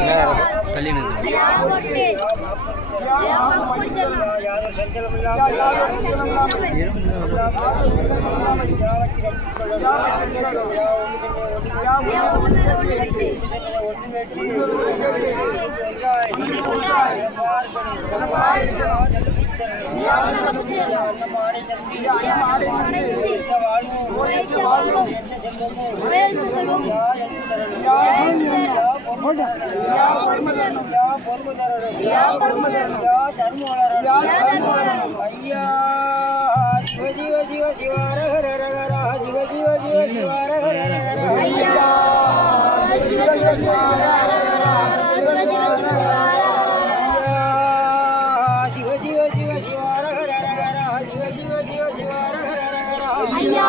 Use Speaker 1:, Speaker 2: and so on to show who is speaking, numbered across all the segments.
Speaker 1: Yeah. ಕಲ್ಲಿನ ஐயா சிவ ஜீவ ஜீவ சிவார ஹர ஹர ஹர ஜீவ ஜீவ ஜீவ சிவார ஹர ஹர ஹர ஐயா சிவ ஜீவ ஜீவ சிவார ஹர ஹர ஹர ஜீவ ஜீவ ஜீவ சிவார ஹர ஹர ஹர ஆதியே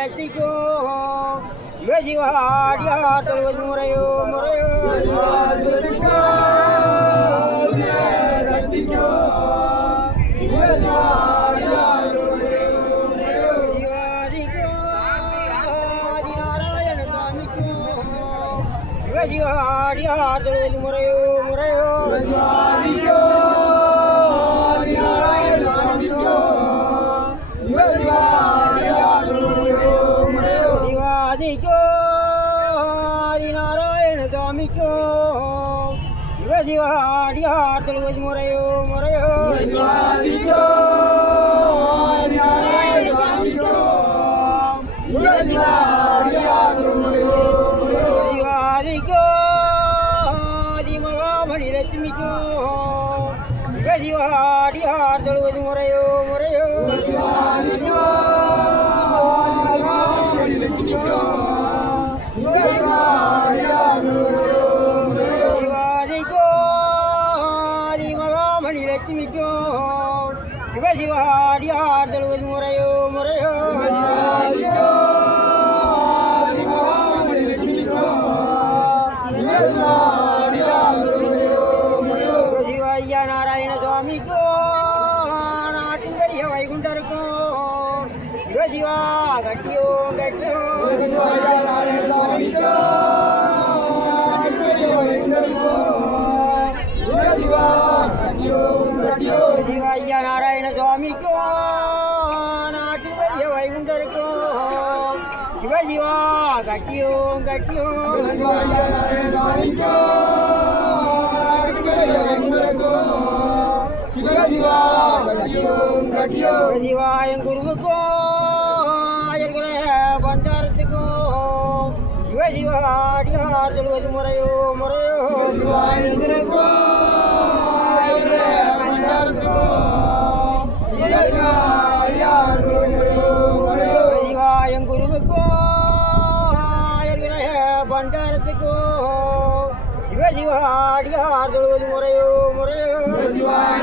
Speaker 1: சக்திக்கோ. சிவ சிவா முறையோ முறையோ. சிவாதிக்கோ சிவசிவாடியார் தொழுவது முறையோ முறையோ. ஆதிநாராயண சுவாமிக்கோ சிவசிவாடியார் தொழுவது முறையோ முறையோ சிவாதிக்கோ ஆதிமகாமணி லட்சுமிக்கோ சிவசிவாடியார் தொழுவது முறையோ முறையோ தொழுவது முறையோ முறையோ. சிவாய்யா நாராயண சுவாமிக்கோ நாட்டின் பெரிய வைகுண்டருக்கும் சிவசிவா கட்டியோ கட்டியோ. சிவாய்யா நாராயண சுவாமிக்கோ. நாட்டின் வைகுண்டருக்கும். சிவசிவா கட்டியோ கட்டியோ சிவாயம் குருவுக்கோ பண்டாரத்துக்கும். பண்டாரத்துக்கோ சிவசிவாடியார் சொல்வது முறையோ முறையோ. சிவாயந்திரக்கோ சிவாயம் குருவுக்கோ அயல்குல பண்டாரத்துக்கோ. சிவ சிவ தொழுவது முறையோ முறையோ.
Speaker 2: சிவாய